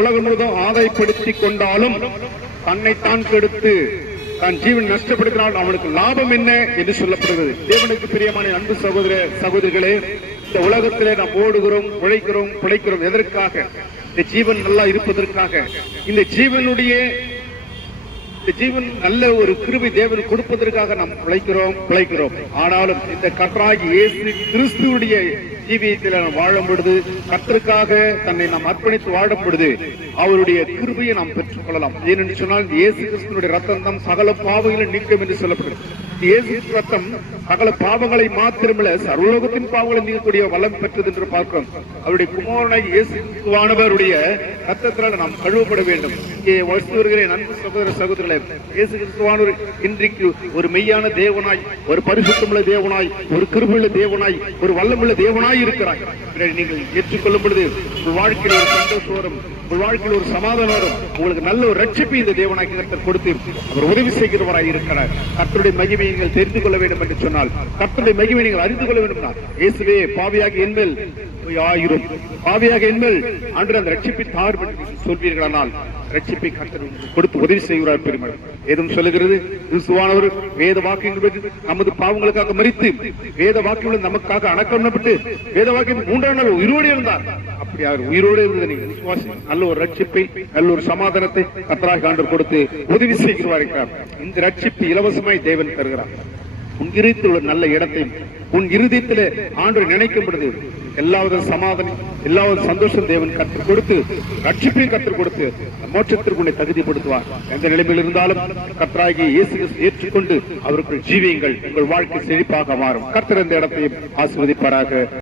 உலகம் முழுவதும் ஆதாயப்படுத்திக் கொண்டாலும் தன்னைத்தான் கெடுத்து தன் ஜீவன் நஷ்டப்படுத்தினால் அவனுக்கு லாபம் என்ன என்று சொல்லப்படுகிறது. தேவனுக்கு பிரியமான அன்பு சகோதர சகோதரிகளே, இந்த உலகத்திலே நாம் ஓடுகிறோம், உழைக்கிறோம், பிழைக்கிறோம். எதற்காக? இந்த ஜீவன் நல்லா இருப்பதற்காக. இந்த ஜீவன் நல்ல ஒரு கிருபை தேவன் கொடுப்பதற்காக நாம் பிழைக்கிறோம். ஆனாலும் இந்த கர்த்தராகிய இயேசு கிறிஸ்துவுடைய ஜீவியத்தில் நாம் வாழும் பொழுது, கர்த்தருக்காக தன்னை நாம் அர்ப்பணித்து வாழும் பொழுது அவருடைய கிருபையை நாம் பெற்றுக் கொள்ளலாம். ஏனென்று சொன்னால் இயேசு கிறிஸ்துனுடைய ரத்தம் தான் சகல பாவங்களை நீக்கும் என்று சொல்லப்படுகிறது. இயேசு ரத்தம் சகல பாவங்களை மாத்திரமல்ல, சர்வலோகத்தின் பாவங்களை நீக்கக்கூடிய வல்லம் பெற்றது என்று பார்க்கிறோம். அவருடைய குமாரனாகிய இயேசு கிறிஸ்துவானவருடைய ரத்தத்தினால் நாம் கழுவப்பட வேண்டும். இங்கே வசித்து வருகிற அன்பு சகோதர சகோதரர்களே, இயேசு கிறிஸ்துவானவர் இன்றைக்கு ஒரு மெய்யான தேவனாய், ஒரு பரிசுத்தமுள்ள தேவனாய், ஒரு கிருபையுள்ள தேவனாய், ஒரு வல்லமுள்ள தேவனாய் இருக்கிறார். நீங்கள் ஏற்றுக்கொள்ளும் பொழுது உங்கள் வாழ்க்கையில் ஒரு சந்தோஷம் வரும், உங்கள் வாழ்க்கையில் ஒரு சமாதானம் வரும். உங்களுக்கு நல்ல ஒரு ரட்சிப்பை இந்த தேவனாய் கர்த்தர் கொடுத்து அவர் உதவி செய்கிறவராய் இருக்கிறார். கர்த்தருடைய மகிமையை நீங்கள் தெரிந்து கொள்ள வேண்டும் என்று சொன்னால், கர்த்தருடைய மகிமையை நீங்கள் அறிந்து கொள்ள வேண்டும். இயேசுவே பாவியாக என்மேல் ஆயிரும், பாவியாக என்மேல் அன்று அந்த ரட்சிப்பை தார் சொல்வீர்களானால் ரட்சிப்பை கர்த்தர் கொடுத்து உதவி செய்கிறார். பெருமாள் ஏதும் சொல்லுகிறது, கிறிஸ்துவானவர் வேத வாக்கியங்கள் நமது பாவங்களுக்காக மரித்து வேத வாக்கியங்கள் நமக்காக அடக்கப்பட்டு வேத வாக்கியம் 3ஆம் நாள் உயிரோடு இருந்தார். அப்படி அவர் உயிரோடு இருந்தது நீங்கள் விசுவாசி. நல்ல ஒரு ரட்சிப்பை, நல்ல ஒரு சமாதானத்தை கர்த்தராகிய ஆண்டவர் கொடுத்து உதவி செய்கிறார். இந்த ரட்சிப்பு இலவசமாய் தேவன் தருகிறார். உன் இருதயத்தில் உள்ள நல்ல இடத்தை உன் இருதயத்திலே ஆண்டவர் நினைக்கும் பொழுது எல்லாவது சமாதானம், எல்லாவது சந்தோஷம் தேவன் கற்றுக் கொடுத்து ரட்சிப்பையும் கற்றுக் கொடுத்து மோட்சத்திற்கு உன்னை தகுதிப்படுத்துவார். எந்த நிலைமையில் இருந்தாலும் கர்த்தராகிய இயேசு ஏற்றுக்கொண்டு அவருக்குள் ஜீவியுங்கள். உங்கள் வாழ்க்கை செழிப்பாக மாறும். கர்த்தர் இந்த இடத்தையும் ஆசீர்வதிப்பாராக.